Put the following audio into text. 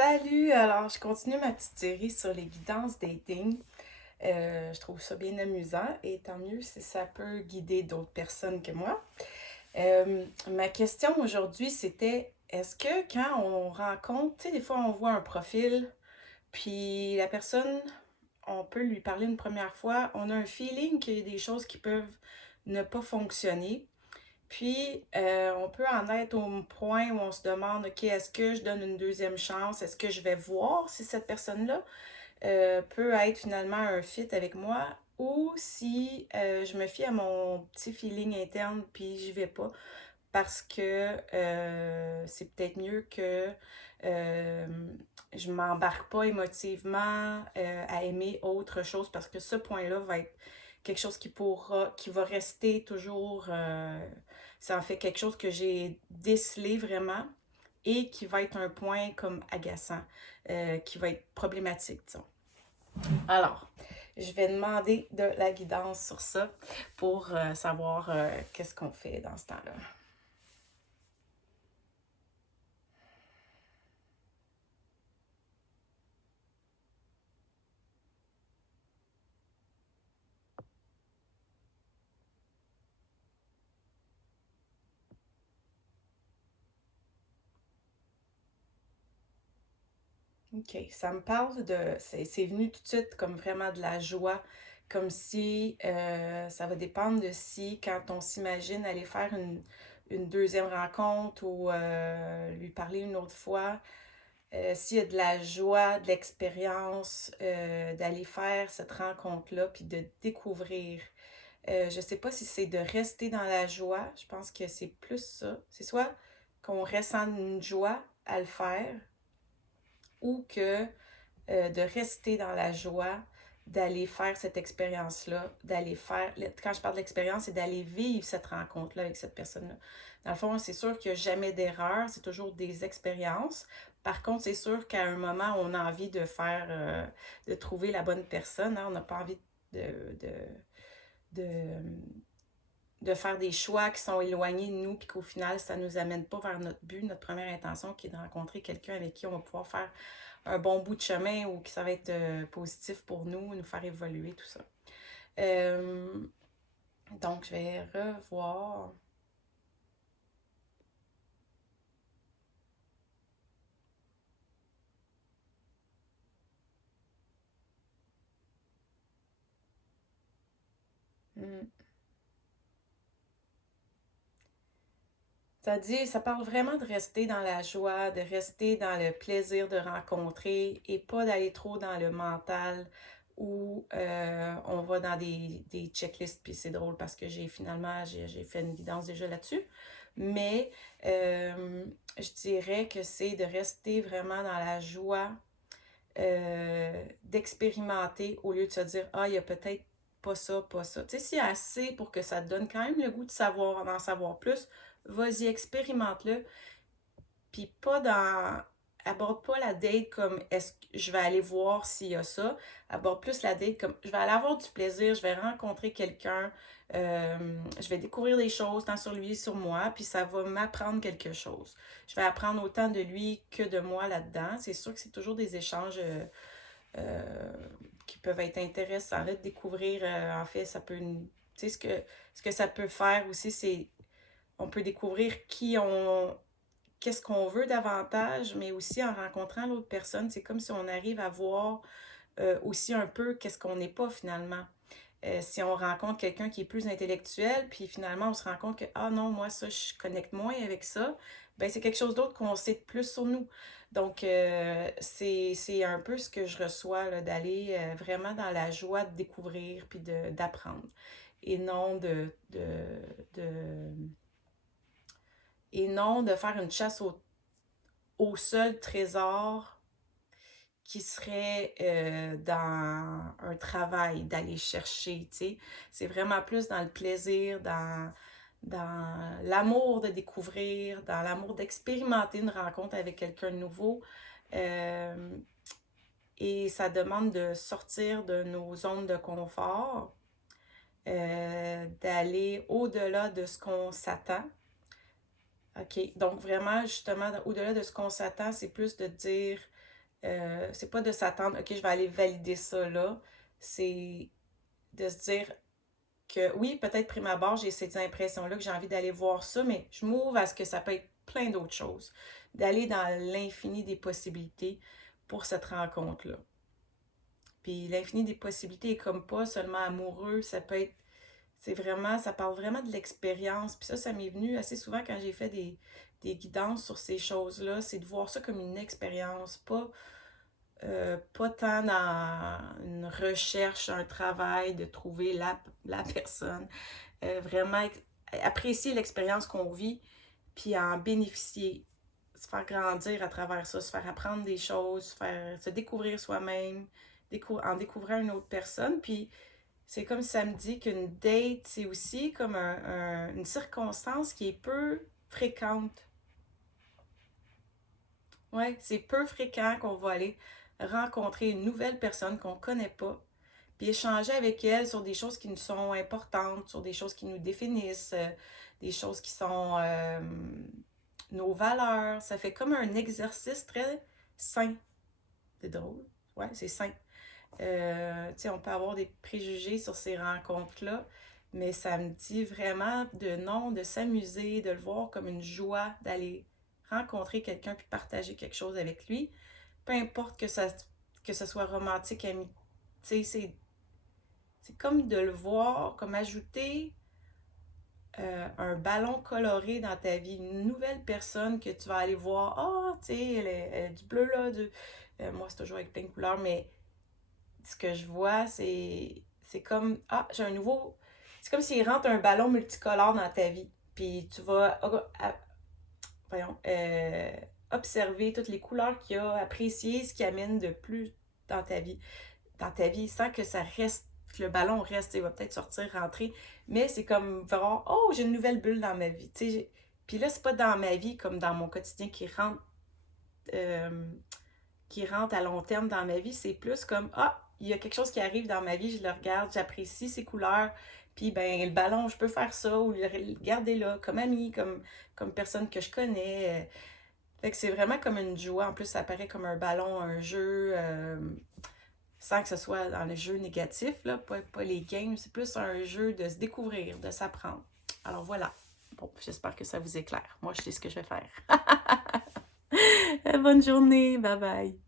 Salut! Alors, je continue ma petite série sur les guidances dating. Je trouve ça bien amusant et tant mieux si ça peut guider d'autres personnes que moi. Ma question aujourd'hui, c'était, est-ce que quand on rencontre, tu sais, des fois on voit un profil, puis la personne, on peut lui parler une première fois, on a un feeling qu'il y a des choses qui peuvent ne pas fonctionner. Puis, on peut en être au point où on se demande, OK, est-ce que je donne une deuxième chance? Est-ce que je vais voir si cette personne-là peut être finalement un fit avec moi? Ou si je me fie à mon petit feeling interne, puis j'y vais pas, parce que c'est peut-être mieux que euh, je m'embarque pas émotivement à aimer autre chose, parce que ce point-là va être quelque chose qui va rester toujours, ça en fait quelque chose que j'ai décelé vraiment et qui va être un point comme agaçant, qui va être problématique, disons. Alors, je vais demander de la guidance sur ça pour savoir qu'est-ce qu'on fait dans ce temps-là. OK, ça me parle c'est venu tout de suite comme vraiment de la joie, comme si ça va dépendre de si quand on s'imagine aller faire une deuxième rencontre ou lui parler une autre fois, s'il y a de la joie, de l'expérience, d'aller faire cette rencontre-là, puis de découvrir. Je sais pas si c'est de rester dans la joie, je pense que c'est plus ça. C'est soit qu'on ressent une joie à le faire, ou que de rester dans la joie, d'aller faire cette expérience-là, d'aller faire, quand je parle de l'expérience, c'est d'aller vivre cette rencontre-là avec cette personne-là. Dans le fond, c'est sûr qu'il n'y a jamais d'erreur, c'est toujours des expériences. Par contre, c'est sûr qu'à un moment, on a envie de faire, de trouver la bonne personne, hein. On n'a pas envie de, de, de, de faire des choix qui sont éloignés de nous, puis qu'au final, ça ne nous amène pas vers notre but, notre première intention, qui est de rencontrer quelqu'un avec qui on va pouvoir faire un bon bout de chemin ou que ça va être positif pour nous faire évoluer, tout ça. Euh, donc, je vais revoir. Hmm. Ça parle vraiment de rester dans la joie, de rester dans le plaisir de rencontrer et pas d'aller trop dans le mental où on va dans des checklists. Puis c'est drôle parce que j'ai fait une guidance déjà là-dessus. Mais euh, je dirais que c'est de rester vraiment dans la joie d'expérimenter au lieu de se dire, ah, il y a peut-être pas ça, pas ça. Tu sais, s'il y a assez pour que ça te donne quand même le goût de savoir, d'en savoir plus, vas-y, expérimente-le. Puis pas dans. Aborde pas la date comme est-ce que je vais aller voir s'il y a ça. Aborde plus la date comme je vais aller avoir du plaisir, je vais rencontrer quelqu'un, je vais découvrir des choses tant sur lui, sur moi, puis ça va m'apprendre quelque chose. Je vais apprendre autant de lui que de moi là-dedans. C'est sûr que c'est toujours des échanges euh, qui peuvent être intéressants. Là, de découvrir, en fait, ça peut. Tu sais, ce que ça peut faire aussi, c'est on peut découvrir qu'est-ce qu'on veut davantage, mais aussi en rencontrant l'autre personne, c'est comme si on arrive à voir aussi un peu qu'est-ce qu'on n'est pas finalement. Si on rencontre quelqu'un qui est plus intellectuel, puis finalement on se rend compte que, ah non, moi ça, je connecte moins avec ça, ben c'est quelque chose d'autre qu'on sait de plus sur nous. Donc, c'est un peu ce que je reçois, là, d'aller vraiment dans la joie de découvrir puis d'apprendre. Et non de, et non de faire une chasse au seul trésor qui serait dans un travail, d'aller chercher, tu sais. C'est vraiment plus dans le plaisir, dans l'amour de découvrir, dans l'amour d'expérimenter une rencontre avec quelqu'un de nouveau. Euh, et ça demande de sortir de nos zones de confort, d'aller au-delà de ce qu'on s'attend. OK, donc vraiment, justement, au-delà de ce qu'on s'attend, c'est plus de dire C'est pas de s'attendre, OK, je vais aller valider ça là. C'est de se dire que oui, peut-être prime abord, j'ai cette impression-là que j'ai envie d'aller voir ça, mais je m'ouvre à ce que ça peut être plein d'autres choses. D'aller dans l'infini des possibilités pour cette rencontre-là. Puis l'infini des possibilités est comme pas seulement amoureux, ça peut être, c'est vraiment, ça parle vraiment de l'expérience. Puis ça m'est venu assez souvent quand j'ai fait des guidances sur ces choses-là, c'est de voir ça comme une expérience, pas tant dans une recherche, un travail de trouver la personne. Vraiment apprécier l'expérience qu'on vit, puis en bénéficier, se faire grandir à travers ça, se faire apprendre des choses, se découvrir soi-même, en découvrir une autre personne. Puis c'est comme ça me dit qu'une date, c'est aussi comme une circonstance qui est peu fréquente. Ouais, c'est peu fréquent qu'on va aller rencontrer une nouvelle personne qu'on ne connaît pas, puis échanger avec elle sur des choses qui nous sont importantes, sur des choses qui nous définissent, des choses qui sont nos valeurs. Ça fait comme un exercice très sain. C'est drôle. Ouais, c'est sain. Tu sais, on peut avoir des préjugés sur ces rencontres-là, mais ça me dit vraiment de non, de s'amuser, de le voir comme une joie d'aller rencontrer quelqu'un puis partager quelque chose avec lui. Peu importe que ça soit romantique, ami. Tu sais, c'est comme de le voir, comme ajouter un ballon coloré dans ta vie, une nouvelle personne que tu vas aller voir. Ah, tu sais, elle a du bleu là, moi c'est toujours avec plein de couleurs, mais ce que je vois, c'est comme, ah, j'ai un nouveau, c'est comme s'il rentre un ballon multicolore dans ta vie. Puis tu vas, voyons, observer toutes les couleurs qu'il y a, apprécier ce qui amène de plus dans ta vie, sans que ça reste, que le ballon reste, il va peut-être sortir, rentrer, mais c'est comme vraiment, oh, j'ai une nouvelle bulle dans ma vie, tu sais. Puis là, c'est pas dans ma vie comme dans mon quotidien euh, qui rentre à long terme dans ma vie, c'est plus comme, ah, il y a quelque chose qui arrive dans ma vie, je le regarde, j'apprécie ses couleurs, puis ben le ballon, je peux faire ça, ou le garder là, comme ami, comme personne que je connais. Fait que c'est vraiment comme une joie. En plus, ça paraît comme un ballon, un jeu, sans que ce soit dans les jeux négatifs, là, pas les games. C'est plus un jeu de se découvrir, de s'apprendre. Alors voilà. Bon, j'espère que ça vous éclaire. Moi, je sais ce que je vais faire. Bonne journée. Bye bye.